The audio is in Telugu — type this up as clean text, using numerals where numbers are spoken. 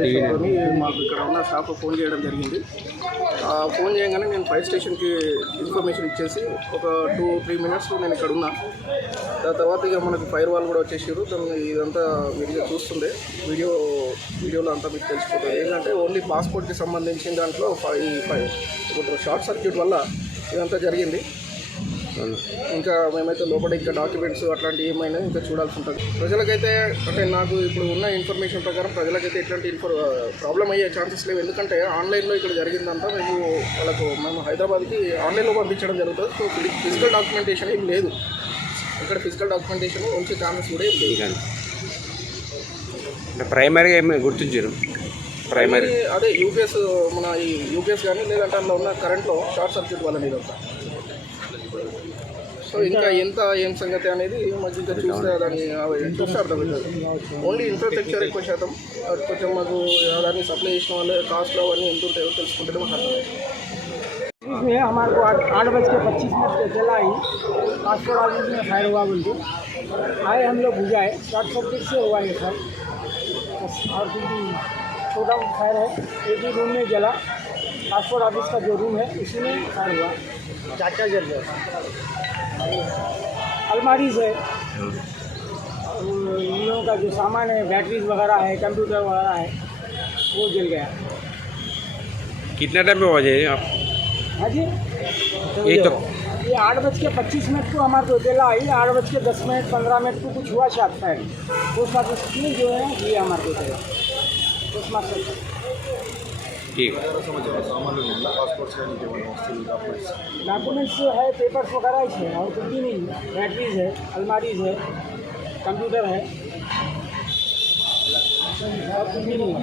ఉద్దేశంతో మాకు ఇక్కడ ఉన్న స్టాఫ్ ఫోన్ చేయడం జరిగింది. ఫోన్ చేయగానే నేను ఫైర్ స్టేషన్కి ఇన్ఫర్మేషన్ ఇచ్చేసి ఒక 2-3 మినిట్స్లో నేను ఇక్కడ ఉన్నా. దాని తర్వాత ఇక మనకు ఫైర్ వాల్ కూడా వచ్చేసారు. దాన్ని ఇదంతా మీరు చూస్తుండే వీడియోలో అంతా మీకు తెలిసిపోతుంది. ఏంటంటే ఓన్లీ పాస్పోర్ట్కి సంబంధించిన దాంట్లో షార్ట్ సర్క్యూట్ వల్ల ఇదంతా జరిగింది. ఇంకా మేమైతే లోపల ఇంకా డాక్యుమెంట్స్ అట్లాంటివి ఏమైనా ఇంకా చూడాల్సి ఉంటుంది. ప్రజలకైతే అంటే నాకు ఇప్పుడు ఉన్న ఇన్ఫర్మేషన్ ప్రకారం ప్రజలకైతే ఎట్లాంటి ప్రాబ్లం అయ్యే ఛాన్సెస్ లేవు. ఎందుకంటే ఆన్లైన్లో ఇక్కడ జరిగిందంతా మేము హైదరాబాద్కి ఆన్లైన్లో పంపించడం జరుగుతుంది. సో ఫిజికల్ డాక్యుమెంటేషన్ ఏం లేదు ఇక్కడ. ఫిజికల్ డాక్యుమెంటేషన్ ఉంచే ఛాన్సెస్ కూడా ఏం లేదు. ప్రైమరీగా ఏమి గుర్తించారు? ప్రైమరీ అదే యూపీఎస్, మన ఈ యూపీఎస్ కానీ లేదంటే అందులో ఉన్న కరెంట్లో షార్ట్ సర్క్యూట్ వల్ల ఇదంతా. సో ఇంకా ఏం సంగతి అనేది మాకు ఇంకా చూస్తే చూస్తే అర్థమవుతుంది. ఓన్లీ ఇన్ఫ్రాస్ట్రక్చర్ ఎక్కువ శాతం కొంచెం మాకు దాన్ని సప్లై చేసిన వాళ్ళే కాస్ట్లో అవన్నీ ఎంత ఉంటాయో తెలుసుకుంటే మాకు అర్థమవుతుంది. इसमें हमारे को 8:25 पे चला ही पासपोर्ट ऑफिस में फायर हुआ बोलते आए, हम लोग बुझाए। शॉर्ट सर्किट से हुआ ये सर, और क्योंकि छोटा फायर है, एक ही रूम में जला। पासपोर्ट ऑफिस का जो रूम है उसी में फायर हुआ। चाचा जल गया, अलमारीज है, इन लोगों का जो सामान है, बैटरीज वगैरह है, कंप्यूटर वगैरह है, वो जल गया। कितना टाइम में हो जाए आप? हाँ जी, ये 8:25 को हमारे को जला आई। 8:10 15 को कुछ हुआ शायद फायर। पोस्ट ऑफिस में जो है ये हमारे को चला पोस्ट मास्टर। ठीक डॉक्यूमेंट्स है, पेपर्स वगैरह है और कुछ भी नहीं। बैटरीज है, अलमारीज है, कंप्यूटर है और कुछ भी नहीं।